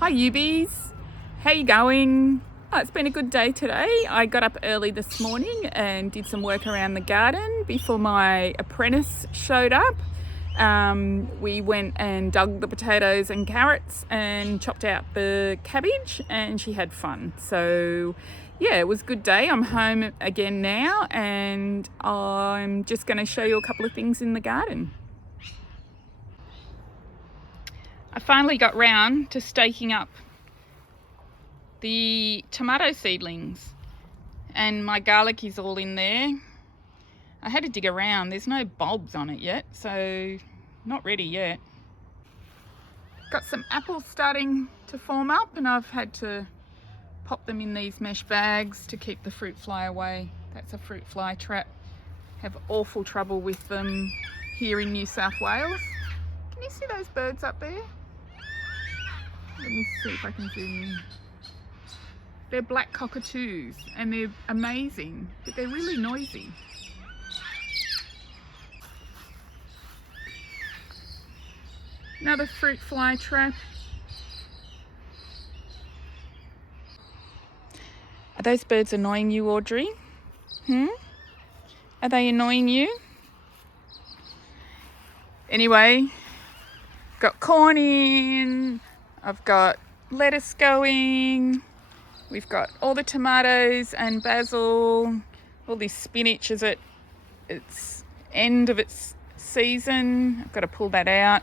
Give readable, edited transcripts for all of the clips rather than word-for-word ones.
Hi Ubies, how you going? Oh, it's been a good day today. I got up early this morning and did some work around the garden before my apprentice showed up. We went and dug the potatoes and carrots and chopped out the cabbage, and she had fun. So yeah, it was a good day. I'm home again now and I'm just going to show you a couple of things in the garden. I finally got round to staking up the tomato seedlings, and my garlic is all in there. I had to dig around. There's no bulbs on it yet, so not ready yet. Got some apples starting to form up, and I've had to pop them in these mesh bags to keep the fruit fly away. That's a fruit fly trap. Have awful trouble with them here in New South Wales. Can you see those birds up there? Let me see if I can zoom in. They're black cockatoos and they're amazing, but they're really noisy. Another fruit fly trap. Are those birds annoying you, Audrey? Are they annoying you? Anyway, got corn in. I've got lettuce going. We've got all the tomatoes and basil. All this spinach is at its end of its season. I've got to pull that out.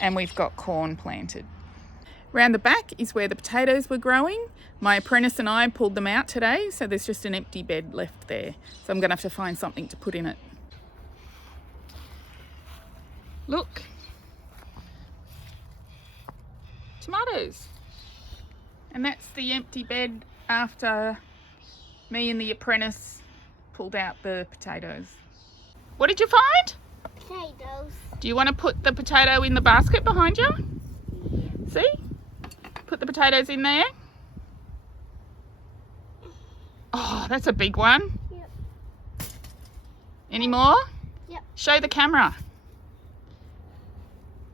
And we've got corn planted. Round the back is where the potatoes were growing. My apprentice and I pulled them out today, so there's just an empty bed left there. So I'm going to have to find something to put in it. Look. Tomatoes. And that's the empty bed after me and the apprentice pulled out the potatoes. What did you find? Potatoes. Do you want to put the potato in the basket behind you? See? Put the potatoes in there. Oh, that's a big one. Yep. Any more? Yep. Show the camera.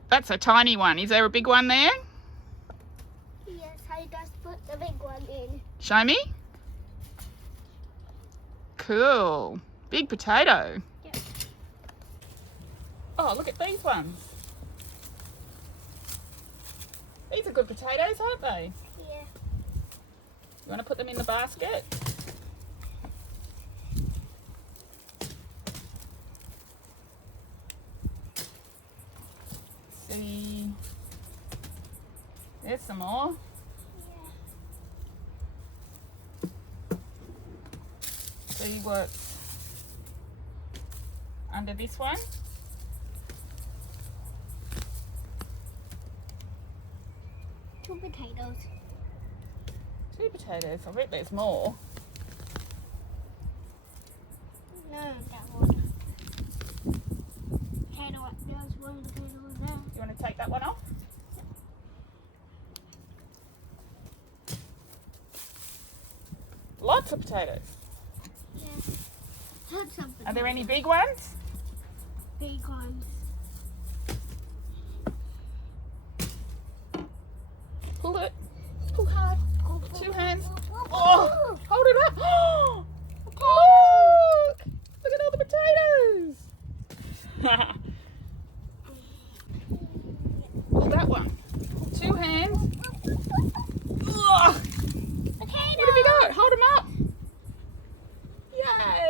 That's a tiny one. Is there a big one there? Yes, I just put the big one in. Show me. Cool. Big potato. Yep. Oh, look at these ones. These are good potatoes, aren't they? Yeah. You want to put them in the basket? See. There's some more. See what's under this one. Two potatoes. Two potatoes. I bet there's more. No, that one. Potato. There's one potato there. You want to take that one off? Lots of potatoes. Yeah. Lots of potatoes. Are there any big ones? Big ones. Pull it. Pull hard. Two hands. Oh, hold it up. Oh, look! Look at all the potatoes. Pull that one. Two hands. Oh, Potato. what have you got? Hold them up.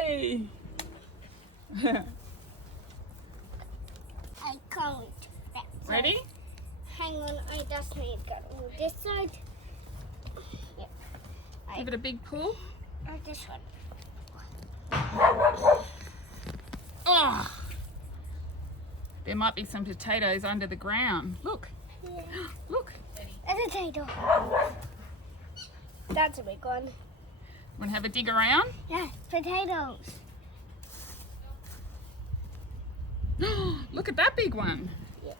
Yay! I can't. Ready? Hang on, I just need to go on this side. Yep. Give it a big pull. Or this one. Oh! There might be some potatoes under the ground. Look. Yeah. Look. A potato. That's a big one. Want to have a dig around? Yeah, potatoes. Look at that big one. Yeah.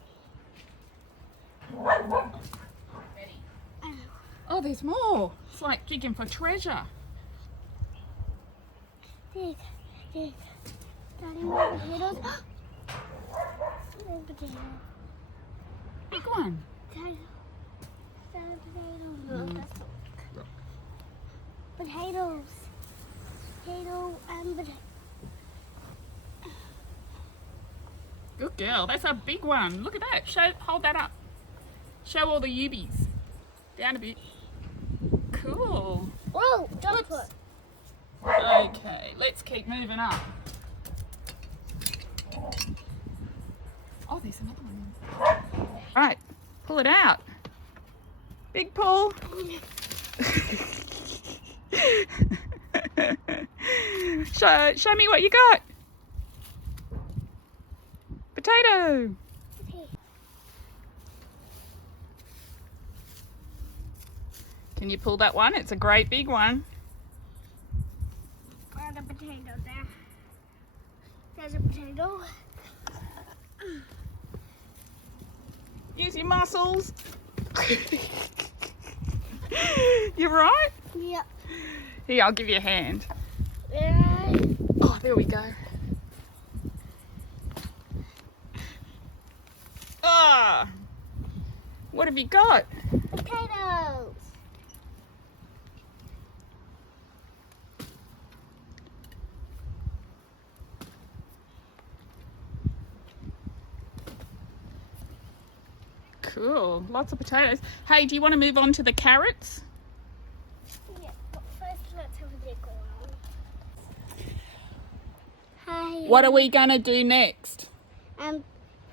Oh, there's more. It's like digging for treasure. Dig. Daddy, more potatoes. There's potato. Big one. Potato. Potatoes. Potato and potato. Good girl. That's a big one. Look at that. Hold that up. Show all the ubies. Down a bit. Cool. Whoa, don't Whoops. put. Okay, let's keep moving up. Oh, there's another one. Right, pull it out. Big pull. Show me what you got. Potato. Can you pull that one? It's a great big one. There's a potato there. There's a potato. Use your muscles. You right? Yeah. Here, I'll give you a hand. Yeah. Oh, there we go. Ah, what have you got? Potatoes. Cool, lots of potatoes. Hey, do you want to move on to the carrots? Yeah, but first let's have a big one. Hi. What are we gonna do next?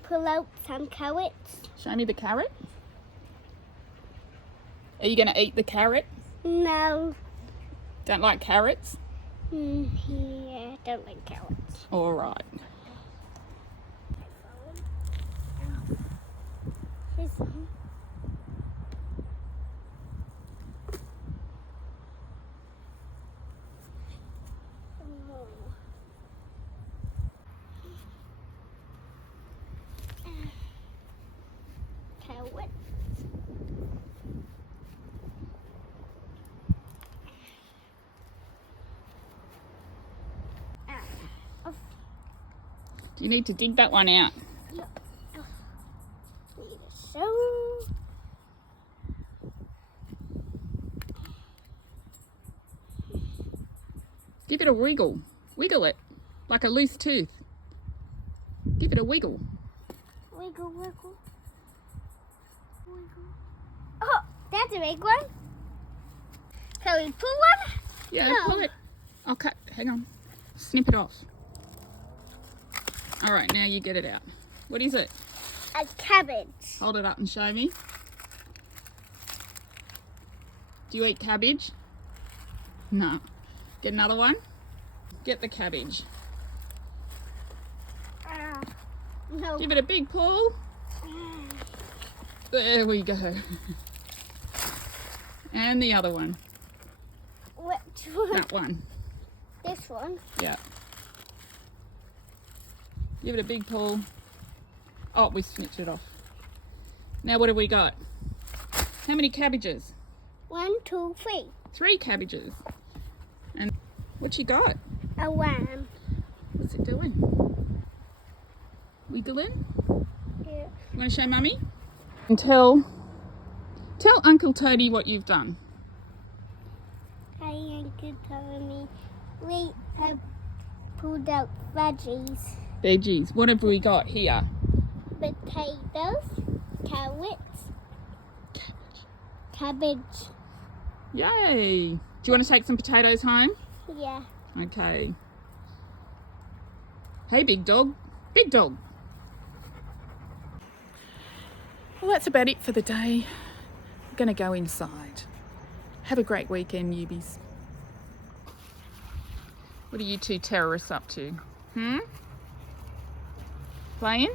Pull out some carrots. Show me the carrot. Are you gonna eat the carrot? No. Don't like carrots? Yeah, don't like carrots. All right. Here's some. Carrot. Do you need to dig that one out? Yep. Need a show. Give it a wiggle. Wiggle it. Like a loose tooth. Give it a wiggle. Wiggle, wiggle. Wiggle. Oh, that's a big one. Can we pull one? Yeah, No. pull it. I'll cut. Hang on. Snip it off. All right, now you get it out. What is it? A cabbage. Hold it up and show me. Do you eat cabbage? No. Get another one. Get the cabbage. No. Give it a big pull. There we go. And the other one. Which one? That one. This one. Yeah. Give it a big pull. Oh, we snitched it off. Now what have we got? How many cabbages? 1, 2, 3. 3 cabbages. And what you got? A worm. What's it doing? Wiggling? Yeah. You want to show Mummy? And tell Uncle Toady what you've done. Hi, Uncle Tony. We have pulled out veggies. Veggies. What have we got here? Potatoes, carrots, cabbage. Yay! Do you want to take some potatoes home? Yeah. Okay. Hey, big dog. Big dog. Well, that's about it for the day. I'm going to go inside. Have a great weekend, newbies. What are you two terrorists up to? Playing?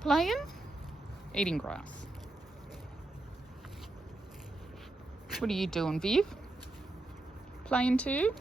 Playing? Eating grass. What are you doing, Viv? Playing too?